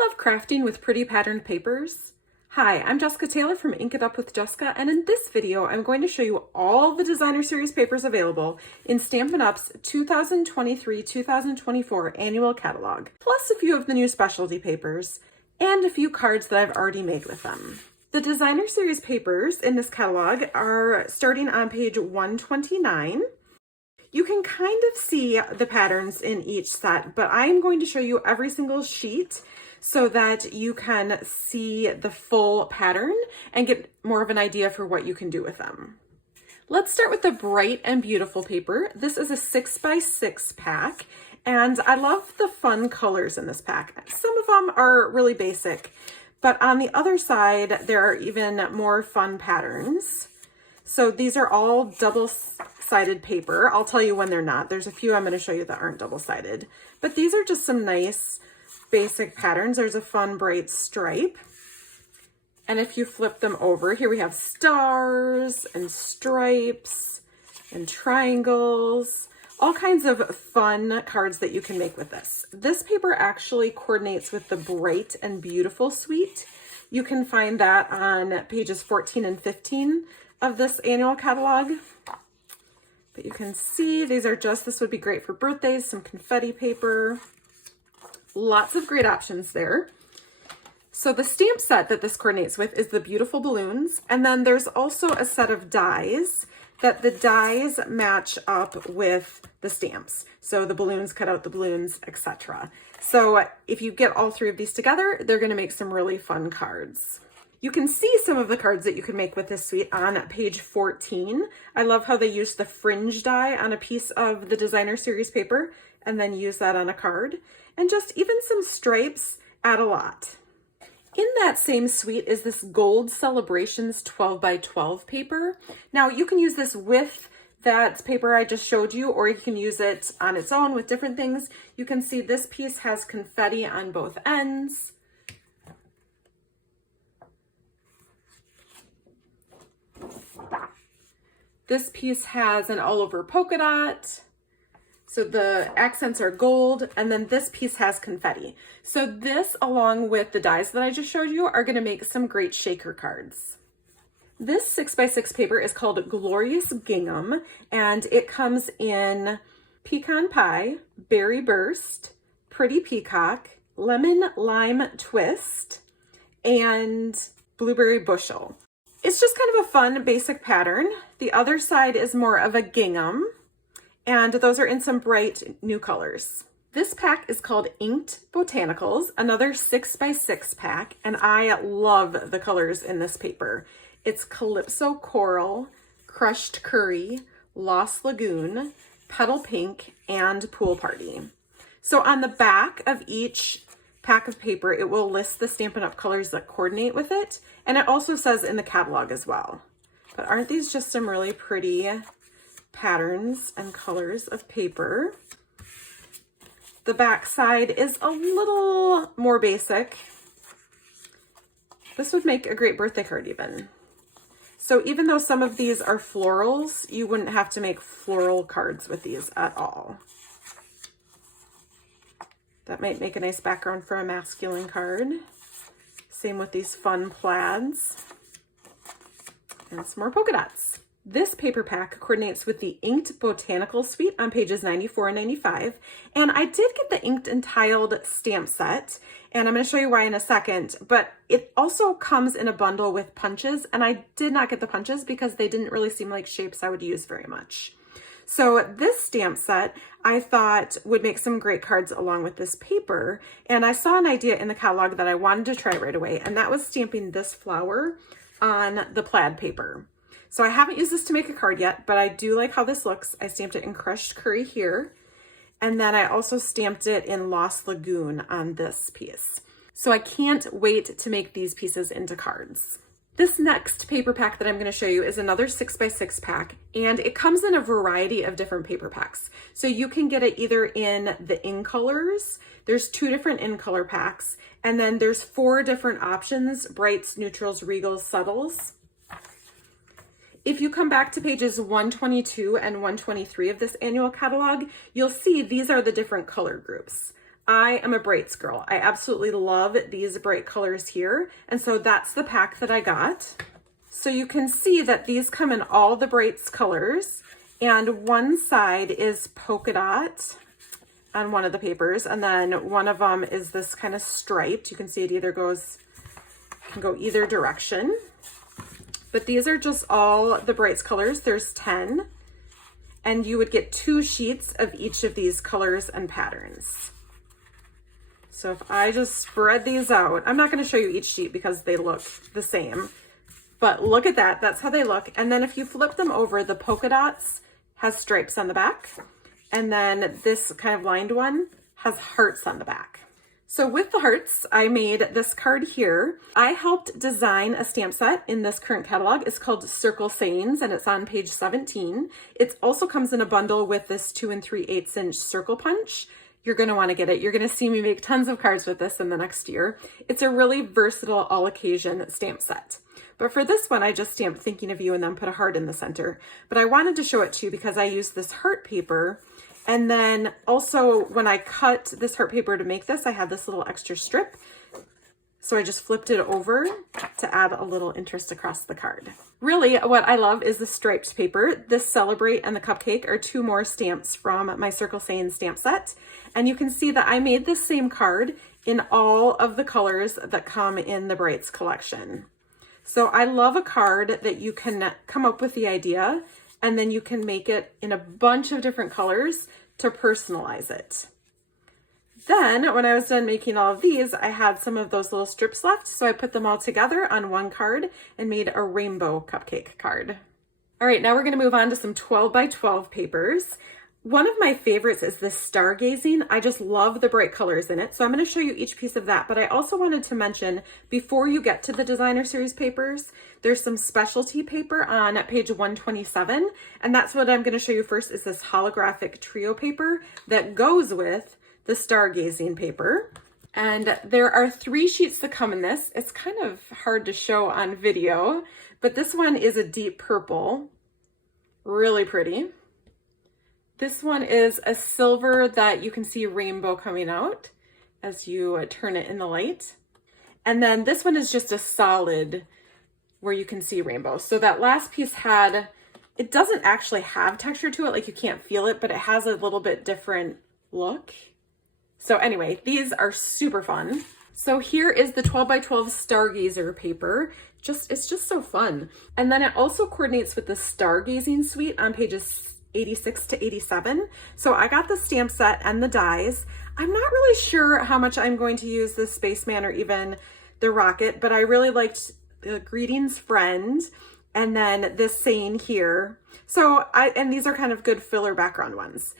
love crafting with pretty patterned papers? Hi, I'm Jessica Taylor from Ink It Up with Jessica, and in this video, I'm going to show you all the designer series papers available in Stampin' Up's 2023-2024 annual catalog, plus a few of the new specialty papers, and a few cards that I've already made with them. The designer series papers in this catalog are starting on page 129. You can kind of see the patterns in each set, but I'm going to show you every single sheet so that you can see the full pattern and get more of an idea for what you can do with them. Let's start with the Bright and Beautiful paper. This is a 6x6 pack, and I love the fun colors in this pack. Some of them are really basic, but on the other side, there are even more fun patterns. So these are all double-sided paper. I'll tell you when they're not. There's a few I'm going to show you that aren't double-sided, but these are just some nice basic patterns. There's a fun bright stripe. And if you flip them over, here we have stars and stripes and triangles, all kinds of fun cards that you can make with this. This paper actually coordinates with the Bright and Beautiful suite. You can find that on pages 14 and 15 of this annual catalog. But you can see these are this would be great for birthdays, some confetti paper. Lots of great options there. So the stamp set that this coordinates with is the beautiful balloons. And then there's also a set of dies that the dies match up with the stamps. So the balloons cut out the balloons, etc. So if you get all three of these together, they're going to make some really fun cards. You can see some of the cards that you can make with this suite on page 14. I love how they use the fringe die on a piece of the designer series paper and then use that on a card. And just even some stripes add a lot. In that same suite is this Gold Celebrations 12x12 paper. Now you can use this with that paper I just showed you, or you can use it on its own with different things. You can see this piece has confetti on both ends. This piece has an all over polka dot. So the accents are gold, and then this piece has confetti. So this, along with the dies that I just showed you, are gonna make some great shaker cards. This 6x6 paper is called Glorious Gingham, and it comes in Pecan Pie, Berry Burst, Pretty Peacock, Lemon Lime Twist, and Blueberry Bushel. It's just kind of a fun, basic pattern. The other side is more of a gingham, and those are in some bright new colors. This pack is called Inked Botanicals, another 6x6 pack, and I love the colors in this paper. It's Calypso Coral, Crushed Curry, Lost Lagoon, Petal Pink, and Pool Party. So on the back of each pack of paper, it will list the Stampin' Up! Colors that coordinate with it, and it also says in the catalog as well. But aren't these just some really pretty patterns and colors of paper? The back side is a little more basic. This would make a great birthday card even. So even though some of these are florals, you wouldn't have to make floral cards with these at all. That might make a nice background for a masculine card. Same with these fun plaids. And some more polka dots. This paper pack coordinates with the Inked Botanical Suite on pages 94 and 95. And I did get the Inked and Tiled stamp set, and I'm going to show you why in a second, but it also comes in a bundle with punches, and I did not get the punches because they didn't really seem like shapes I would use very much. So this stamp set I thought would make some great cards along with this paper, and I saw an idea in the catalog that I wanted to try right away, and that was stamping this flower on the plaid paper. So I haven't used this to make a card yet, but I do like how this looks. I stamped it in Crushed Curry here, and then I also stamped it in Lost Lagoon on this piece. So I can't wait to make these pieces into cards. This next paper pack that I'm going to show you is another 6x6 pack, and it comes in a variety of different paper packs. So you can get it either in the in colors, there's 2 different in color packs, and then there's 4 different options: brights, neutrals, regals, subtles. If you come back to pages 122 and 123 of this annual catalog, you'll see these are the different color groups. I am a brights girl. I absolutely love these bright colors here. And so that's the pack that I got. So you can see that these come in all the brights colors, and one side is polka dot on one of the papers, and then one of them is this kind of striped. You can see it either can go either direction. But these are just all the brights colors. There's 10, and you would get 2 sheets of each of these colors and patterns. So if I just spread these out, I'm not going to show you each sheet because they look the same, but look at that. That's how they look. And then if you flip them over, the polka dots has stripes on the back, and then this kind of lined one has hearts on the back. So with the hearts, I made this card here. I helped design a stamp set in this current catalog. It's called Circle Sayings, and it's on page 17. It also comes in a bundle with this 2 3/8 inch circle punch. You're going to want to get it. You're going to see me make tons of cards with this in the next year. It's a really versatile all occasion stamp set. But for this one, I just stamped Thinking of You and then put a heart in the center. But I wanted to show it to you because I used this heart paper. And then also when I cut this heart paper to make this, I had this little extra strip. So I just flipped it over to add a little interest across the card. Really, what I love is the striped paper. This Celebrate and the Cupcake are 2 more stamps from my Circle Sayings stamp set. And you can see that I made this same card in all of the colors that come in the Brights collection. So I love a card that you can come up with the idea and then you can make it in a bunch of different colors to personalize it. Then when I was done making all of these, I had some of those little strips left. So I put them all together on one card and made a rainbow cupcake card. All right, now we're going to move on to some 12 by 12 papers. One of my favorites is this Stargazing. I just love the bright colors in it. So I'm going to show you each piece of that. But I also wanted to mention, before you get to the designer series papers, there's some specialty paper on page 127. And that's what I'm going to show you first, is this holographic trio paper that goes with the Stargazing paper. And there are 3 sheets that come in this. It's kind of hard to show on video, but this one is a deep purple, really pretty. This one is a silver that you can see rainbow coming out as you turn it in the light. And then this one is just a solid where you can see rainbow. So that last piece it doesn't actually have texture to it, like you can't feel it, but it has a little bit different look. So anyway, these are super fun. So here is the 12 by 12 Stargazer paper. It's just so fun. And then it also coordinates with the Stargazing suite on pages 86 to 87. So I got the stamp set and the dies. I'm not really sure how much I'm going to use the spaceman or even the rocket, but I really liked the Greetings Friend and then this saying here. And these are kind of good filler background ones.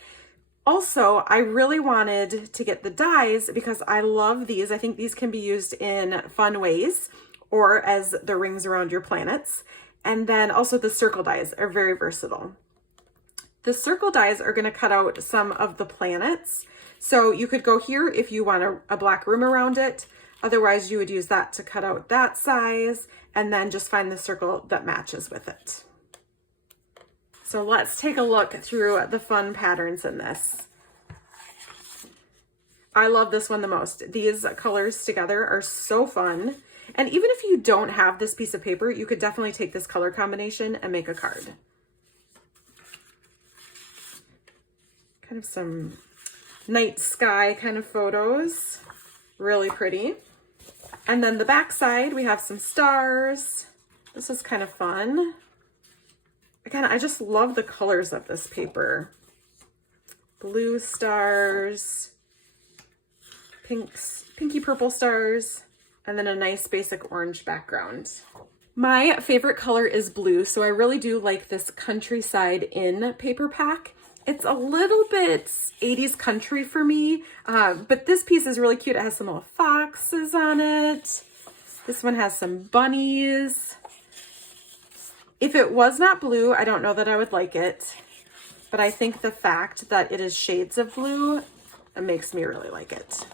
Also, I really wanted to get the dies because I love these. I think these can be used in fun ways or as the rings around your planets. And then also the circle dies are very versatile. The circle dies are going to cut out some of the planets. So you could go here if you want a black rim around it. Otherwise, you would use that to cut out that size and then just find the circle that matches with it. So let's take a look through the fun patterns in this. I love this one the most. These colors together are so fun. And even if you don't have this piece of paper, you could definitely take this color combination and make a card. Kind of some night sky kind of photos. Really pretty. And then the back side, we have some stars. This is kind of fun. Again, I just love the colors of this paper. Blue stars, pinky purple stars, and then a nice basic orange background. My favorite color is blue, so I really do like this Countryside Inn paper pack. It's a little bit 80s country for me, but this piece is really cute. It has some little foxes on it. This one has some bunnies. If it was not blue, I don't know that I would like it, but I think the fact that it is shades of blue makes me really like it.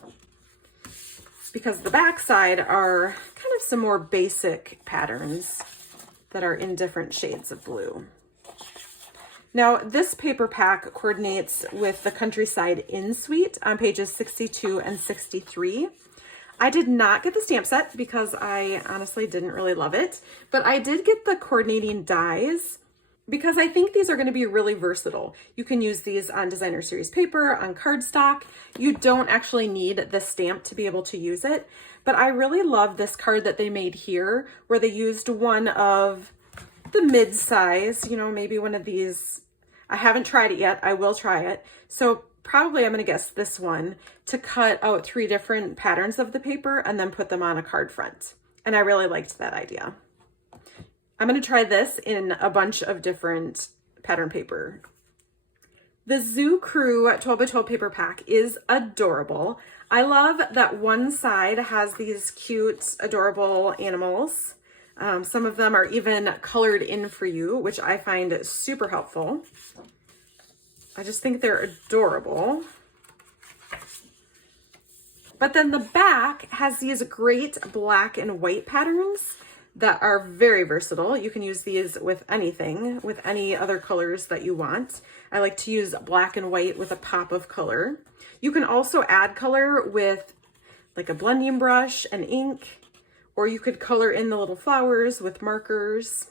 Because the back side are kind of some more basic patterns that are in different shades of blue. Now, this paper pack coordinates with the Countryside Inn Suite on pages 62 and 63. I did not get the stamp set because I honestly didn't really love it, but I did get the coordinating dies because I think these are going to be really versatile. You can use these on designer series paper, on cardstock. You don't actually need the stamp to be able to use it, but I really love this card that they made here where they used one of the mid-size, you know, maybe one of these. I haven't tried it yet. I will try it. So probably I'm going to guess this one to cut out 3 different patterns of the paper and then put them on a card front. And I really liked that idea. I'm going to try this in a bunch of different pattern paper. The Zoo Crew 12 by 12 paper pack is adorable. I love that one side has these cute, adorable animals. Some of them are even colored in for you, which I find super helpful. I just think they're adorable. But then the back has these great black and white patterns that are very versatile. You can use these with anything, with any other colors that you want. I like to use black and white with a pop of color. You can also add color with like a blending brush and ink, or you could color in the little flowers with markers.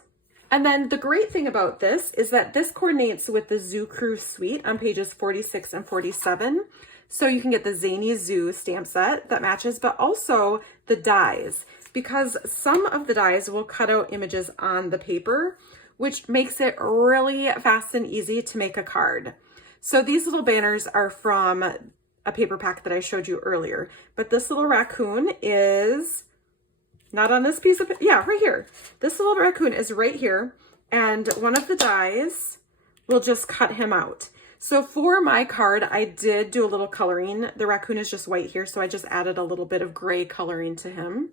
And then the great thing about this is that this coordinates with the Zoo Crew suite on pages 46 and 47. So you can get the Zany Zoo stamp set that matches, but also the dies, because some of the dies will cut out images on the paper, which makes it really fast and easy to make a card. So these little banners are from a paper pack that I showed you earlier, but this little raccoon is not on this piece of, yeah, right here. This little raccoon is right here, and one of the dies will just cut him out. So for my card, I did do a little coloring. The raccoon is just white here, so I just added a little bit of gray coloring to him.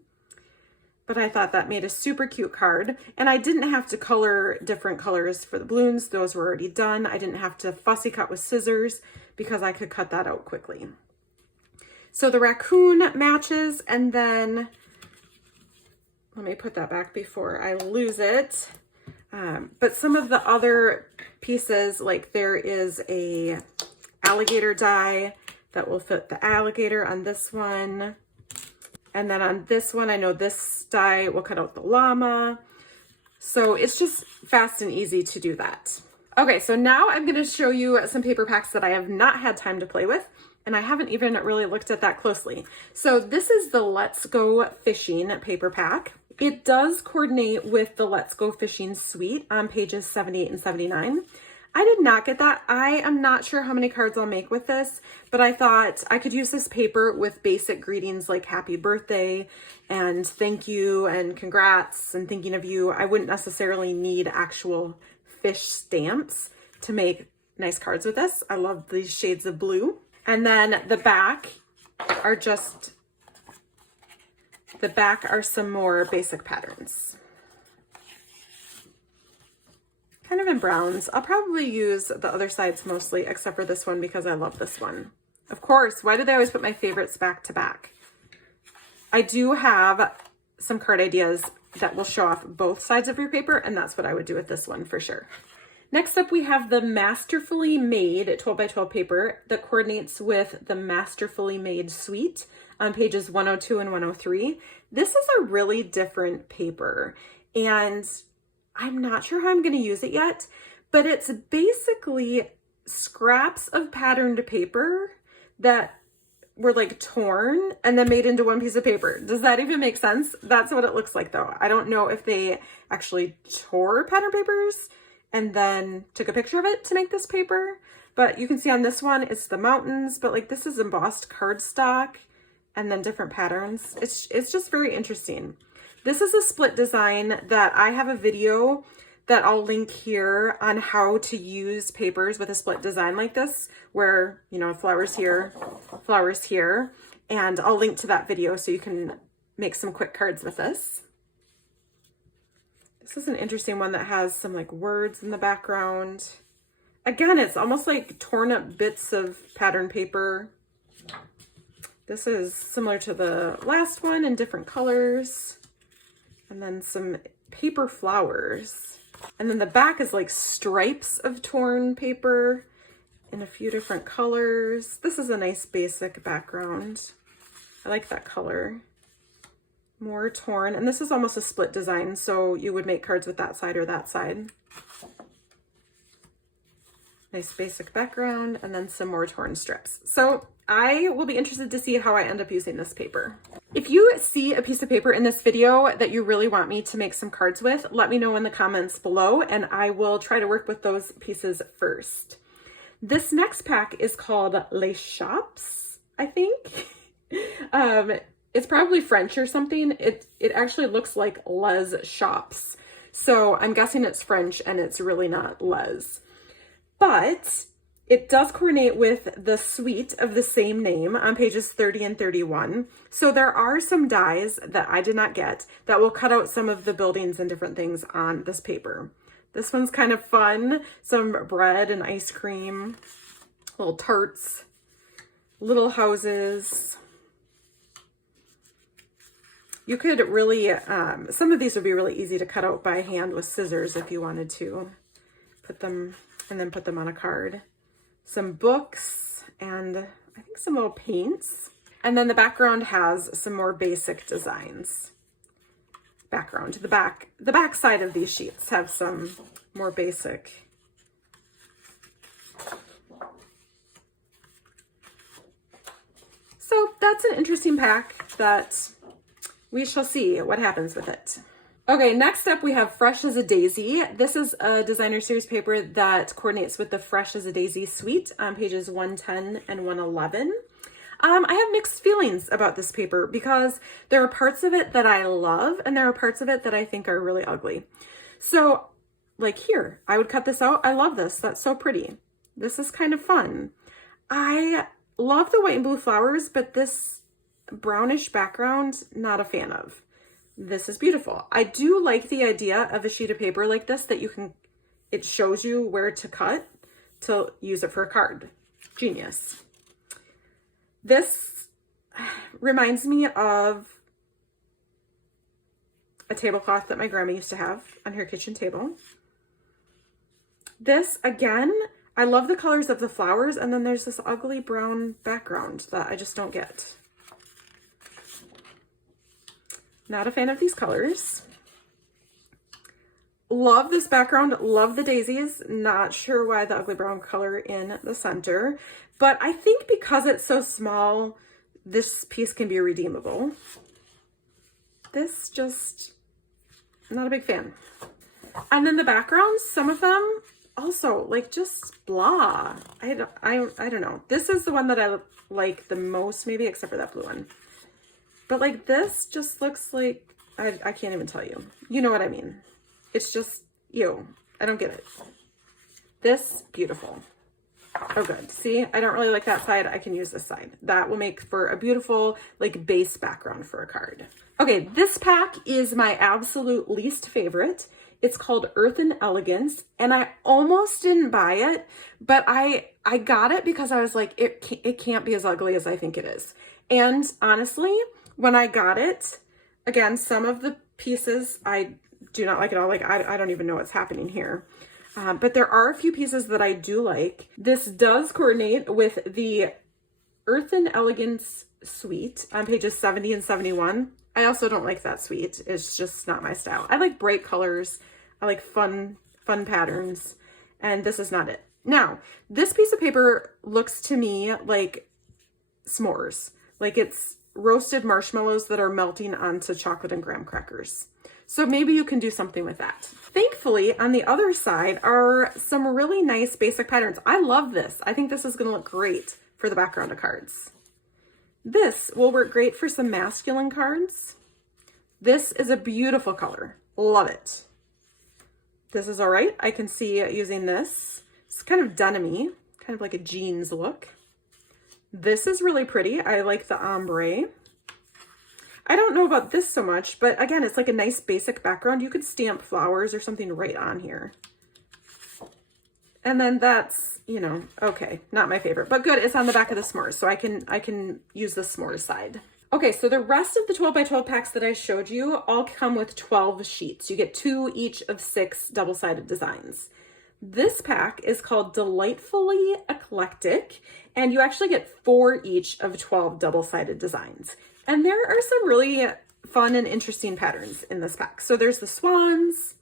But I thought that made a super cute card. And I didn't have to color different colors for the balloons. Those were already done. I didn't have to fussy cut with scissors because I could cut that out quickly. So the raccoon matches, and then let me put that back before I lose it. But some of the other pieces, like there is a alligator die that will fit the alligator on this one. And then on this one, I know this die will cut out the llama. So it's just fast and easy to do that. Okay, so now I'm going to show you some paper packs that I have not had time to play with, and I haven't even really looked at that closely. So this is the Let's Go Fishing paper pack. It does coordinate with the Let's Go Fishing suite on pages 78 and 79. I did not get that. I am not sure how many cards I'll make with this, but I thought I could use this paper with basic greetings like happy birthday and thank you and congrats and thinking of you. I wouldn't necessarily need actual fish stamps to make nice cards with this. I love these shades of blue. And then the back are some more basic patterns. Kind of in browns. I'll probably use the other sides mostly, except for this one because I love this one. Of course, why do they always put my favorites back to back? I do have some card ideas that will show off both sides of your paper, and that's what I would do with this one for sure. Next up, we have the Masterfully Made 12 by 12 paper that coordinates with the Masterfully Made suite on pages 102 and 103. This is a really different paper, and I'm not sure how I'm going to use it yet, but it's basically scraps of patterned paper that were like torn and then made into one piece of paper. Does that even make sense? That's what it looks like though. I don't know if they actually tore pattern papers and then took a picture of it to make this paper, but you can see on this one, it's the mountains, but like this is embossed cardstock and then different patterns. It's just very interesting. This is a split design that I have a video that I'll link here on how to use papers with a split design like this, where, you know, flowers here, and I'll link to that video so you can make some quick cards with this. This is an interesting one that has some like words in the background. Again, it's almost like torn up bits of pattern paper. This is similar to the last one in different colors. And then some paper flowers. And then the back is like stripes of torn paper in a few different colors. This is a nice basic background. I like that color. More torn, and this is almost a split design, so you would make cards with that side or that side. Nice basic background, and then some more torn strips. So I will be interested to see how I end up using this paper. If you see a piece of paper in this video that you really want me to make some cards with, let me know in the comments below, and I will try to work with those pieces first. This next pack is called Les Shops, I think. It's probably French or something. It actually looks like Les Shops. So I'm guessing it's French and it's really not Les. But it does coordinate with the suite of the same name on pages 30 and 31. So there are some dies that I did not get that will cut out some of the buildings and different things on this paper. This one's kind of fun. Some bread and ice cream, little tarts, little houses. You could really, some of these would be really easy to cut out by hand with scissors if you wanted to. Put them, and then put them on a card. Some books, and I think some little paints. And then the background has some more basic designs. Background. The back side of these sheets have some more basic. So that's an interesting pack that we shall see what happens with it. Okay, next up we have Fresh as a Daisy. This is a designer series paper that coordinates with the Fresh as a Daisy suite on pages 110 and 111. I have mixed feelings about this paper because there are parts of it that I love and there are parts of it that I think are really ugly. So like here, I would cut this out. I love this. That's so pretty. This is kind of fun. I love the white and blue flowers, but this brownish background, not a fan of. This is beautiful. I do like the idea of a sheet of paper like this that you can, it shows you where to cut to use it for a card. Genius. This reminds me of a tablecloth that my grandma used to have on her kitchen table. This, again, I love the colors of the flowers, and then there's this ugly brown background that I just don't get. Not a fan of these colors. Love this background, love the daisies. Not sure why the ugly brown color in the center, but I think because it's so small, this piece can be redeemable. This just, not a big fan. And then the backgrounds, some of them also like just blah. I don't know. This is the one that I like the most, maybe except for that blue one. But like this just looks like, I can't even tell you. You know what I mean? It's just, ew, I don't get it. This, beautiful. Oh good, see, I don't really like that side. I can use this side. That will make for a beautiful like base background for a card. Okay, this pack is my absolute least favorite. It's called Earthen Elegance, and I almost didn't buy it, but I got it because I was like, it can't be as ugly as I think it is. And honestly, when I got it, again, some of the pieces I do not like at all. Like, I don't even know what's happening here. But there are a few pieces that I do like. This does coordinate with the Earthen Elegance suite on pages 70 and 71. I also don't like that suite. It's just not my style. I like bright colors. I like fun patterns. And this is not it. Now, this piece of paper looks to me like s'mores. Like it's roasted marshmallows that are melting onto chocolate and graham crackers. So maybe you can do something with that. Thankfully, on the other side are some really nice basic patterns. I love this. I think this is going to look great for the background of cards. This will work great for some masculine cards. This is a beautiful color. Love it. This is all right. I can see using this. It's kind of denim-y, kind of like a jeans look. This is really pretty. I like the ombre. I don't know about this so much, but again, it's like a nice basic background. You could stamp flowers or something right on here. And then that's, you know, okay, not my favorite, but good. It's on the back of the s'mores, so I can use the s'mores side. Okay, so the rest of the 12 by 12 packs that I showed you all come with 12 sheets. You get 2 each of 6 double-sided designs. This pack is called Delightfully Eclectic, and you actually get 4 each of 12 double-sided designs. And there are some really fun and interesting patterns in this pack. So there's the swans,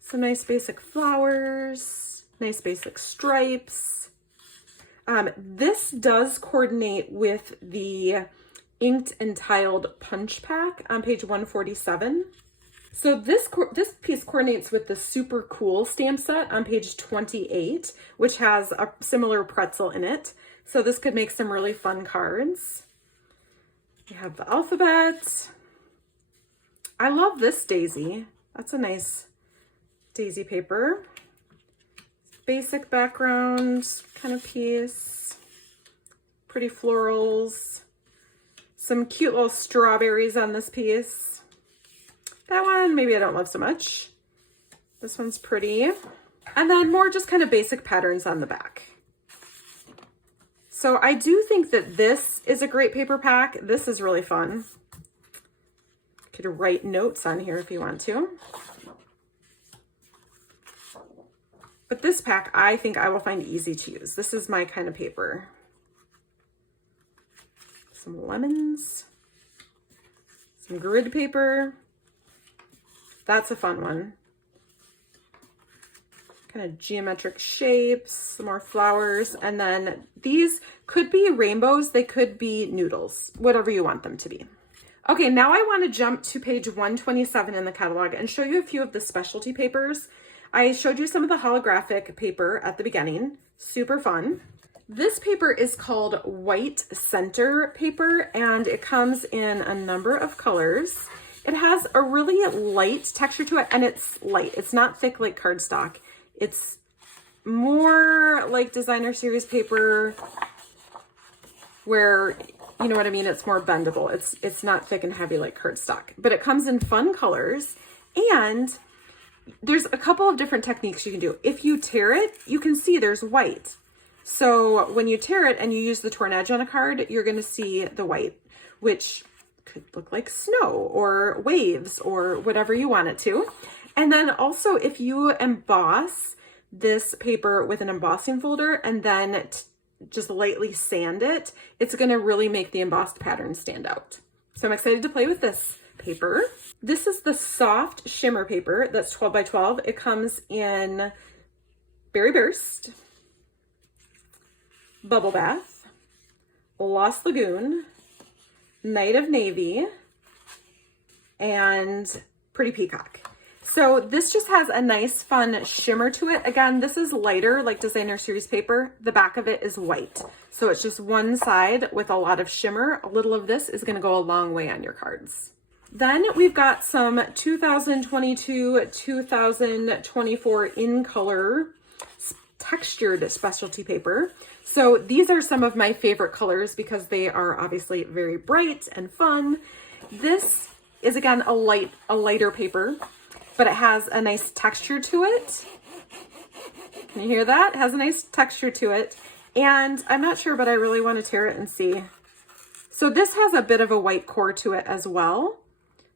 some nice basic flowers, nice basic stripes. This does coordinate with the inked and tiled punch pack on page 147. So this piece coordinates with the super cool stamp set on page 28, which has a similar pretzel in it. So this could make some really fun cards. We have the alphabet. I love this daisy. That's a nice daisy paper. Basic background kind of piece. Pretty florals. Some cute little strawberries on this piece. That one, maybe I don't love so much. This one's pretty. And then more just kind of basic patterns on the back. So I do think that this is a great paper pack. This is really fun. You could write notes on here if you want to. But this pack, I think I will find easy to use. This is my kind of paper. Some lemons, some grid paper. That's a fun one. Kind of geometric shapes, some more flowers, and then these could be rainbows, they could be noodles, whatever you want them to be. Okay, now I want to jump to page 127 in the catalog and show you a few of the specialty papers. I showed you some of the holographic paper at the beginning, super fun. This paper is called White Center paper, and it comes in a number of colors. It has a really light texture to it, and it's light. It's not thick like cardstock. It's more like designer series paper where, you know what I mean? It's more bendable. It's not thick and heavy like cardstock, but it comes in fun colors, and there's a couple of different techniques you can do. If you tear it, you can see there's white. So when you tear it and you use the torn edge on a card, you're going to see the white, which could look like snow or waves or whatever you want it to. And then also if you emboss this paper with an embossing folder and then just lightly sand it, it's going to really make the embossed pattern stand out. So I'm excited to play with this paper. This is the soft shimmer paper that's 12 by 12. It comes in Berry Burst, Bubble Bath, Lost Lagoon, Night of Navy, and Pretty Peacock. So this just has a nice fun shimmer to it. Again, this is lighter like designer series paper. The back of it is white. So it's just one side with a lot of shimmer. A little of this is going to go a long way on your cards. Then we've got some 2022-2024 in color textured specialty paper. So these are some of my favorite colors because they are obviously very bright and fun. This is again a lighter paper, but it has a nice texture to it. Can you hear that? It has a nice texture to it. And I'm not sure, but I really want to tear it and see. So this has a bit of a white core to it as well.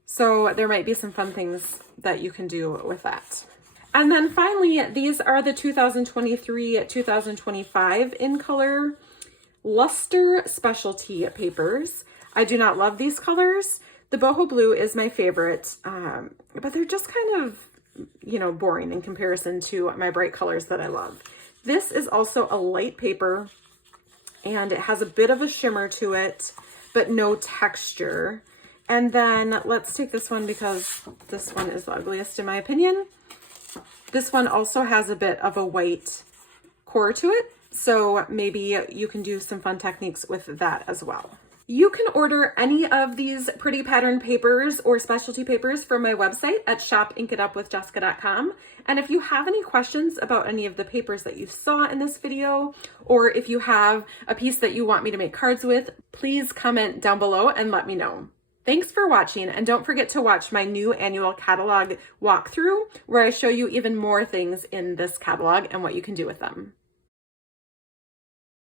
So there might be some fun things that you can do with that. And then finally, these are the 2023-2025 in color luster specialty papers. I do not love these colors. The boho blue is my favorite, but they're just kind of, you know, boring in comparison to my bright colors that I love. This is also a light paper and it has a bit of a shimmer to it, but no texture. And then let's take this one because this one is the ugliest in my opinion. This one also has a bit of a white core to it, so maybe you can do some fun techniques with that as well. You can order any of these pretty pattern papers or specialty papers from my website at shopinkitupwithjessica.com. And if you have any questions about any of the papers that you saw in this video, or if you have a piece that you want me to make cards with, please comment down below and let me know. Thanks for watching, and don't forget to watch my new annual catalog walkthrough where I show you even more things in this catalog and what you can do with them.